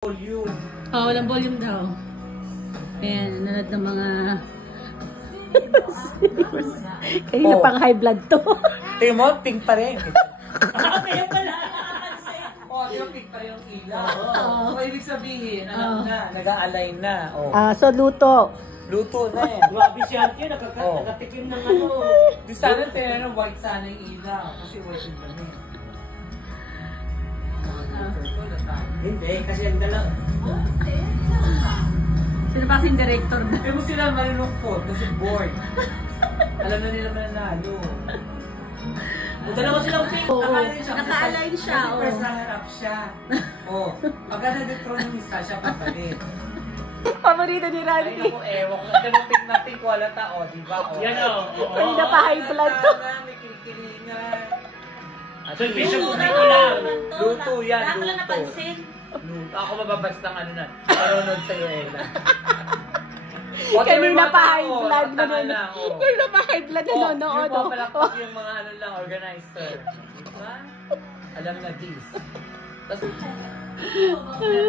Volume. Oh, walang volume daw. Ayan, nanonood ng mga... Kanina pang high blood to. Tingnan mo, pink pa rin. Kaya pala. Oh, yung pink pa rin yung ilaw. So, ibig sabihin, alam na, nag-a-align na. Oh. So luto. Luto na eh. Grabe siya yan, nakatikim ng ano. Di sana tinanong white sana yung ilaw. Kasi white yung dami. Hindi, kasi ang dalaw. Sino ba kasing director na? Pero sila malulungkot kasi bored. Alam na nila mananalo. Ang dalawa silang pink. Naka-align siya. Kasi first runner-up siya. Oh, pagka nag-detron yung isa siya papalit. Paborito ni Ay, Randy. naku, ewan ko. Alam mo, pink na pink, wala tao, di ba? Oh. Yan o. Kanina pa high blood to. May kinikilingan. So, vision ko dito lang. Luto yan, Wala ko lang luto. napansin. Luto. Ako mababastang ano na. Marunod sa'yo, Ella. Kanina pa high blood na nun. nanonood. Kanina pa high blood na nanonood. Yung papalakpak yung mga ano lang, organizer. Diba? Alam na this. Tapos,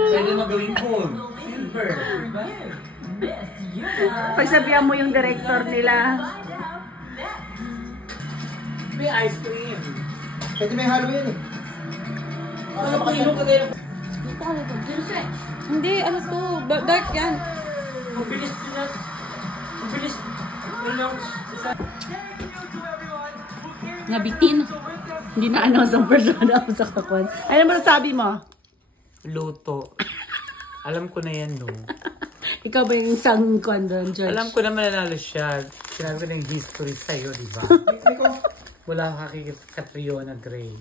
pwede magawin gold. Silver. Diba? Pagsabihan mo yung director nila. May ice cream. Pwede may halo yan eh. Ano pa ilong ka kayo? Hindi, ano to? Dark yan. Mabilis sila. Mabilis. Nabitin. Hindi na-announce ang persona sa kakon. Ano mo sabi mo? Luto. Alam ko na yan, no? Ikaw ba yung isang kwan doon, George? Alam ko na mananalo siya. Sinabi ko na yung history sa'yo, di ba? Wala ka kay Catriona Gray.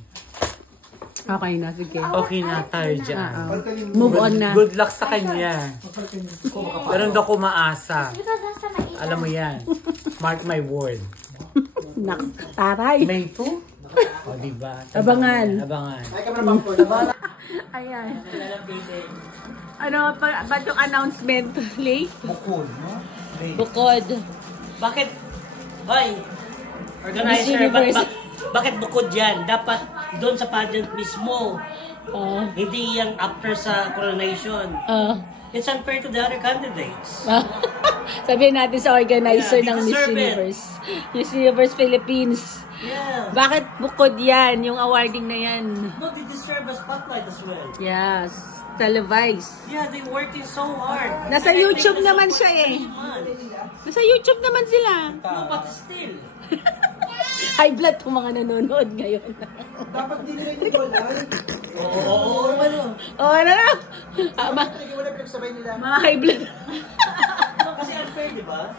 Okay na, sige. Okay na tayo dyan. Move on na. Good luck sa kanya. Meron daw kumaasa. Alam mo yan. Mark my word. Nak, taray. May 2? O, diba? Abangan. Abangan. Ay, kamera bang Ayan. Ano, ba't yung announcement? Late? Bukod, no? Bukod. Bakit? Hoy, organizer, bakit bukod yan? Dapat doon sa pageant mismo. Hindi yung after sa coronation. It's unfair to the other candidates. Sabihin natin sa organizer Yeah, ng they Miss deserve it. Universe. Miss Universe Philippines. Yeah. Bakit bukod yan? Yung awarding na yan. No, they deserve a spotlight as well. Yes. Televised. Yeah, they working so hard. Nasa And I YouTube think naman the siya eh. support is human. Nasa YouTube naman sila. No, but still. High blood yung mga nanonood ngayon. Dapat din nila yung golan. Oo, ano? Oh, ano na? Wala pinagsabay nila. Mga high blood. Kasi unfair, di ba?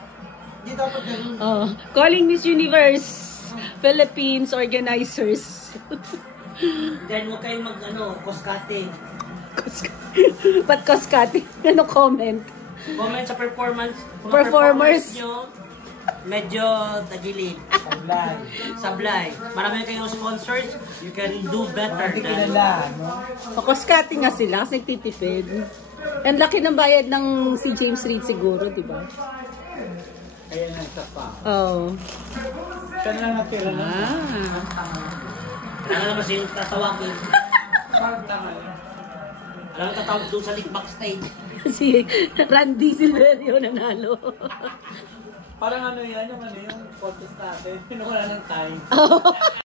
Hindi dapat ganun. Calling Miss Universe Philippines organizers. Then huwag kayong cost-cutting. Ba't cost cutting? Ano comment? Comment sa performance. Mga Performers. nyo, medyo tagilid. Sablay. Marami kayong sponsors. You can do better than... Cost cutting nga sila kasi nagtitipid. Ang laki ng bayad ng si James Reid siguro, di ba? Kaya na isa pa. Oo. Saan lang natira na? Ano naman siya yung tatawagin? Parang tama yun. Ano tatawag doon sa league backstage? Si Randy Silverio nanalo. Parang ano yan, yung contest natin. Wala ng time.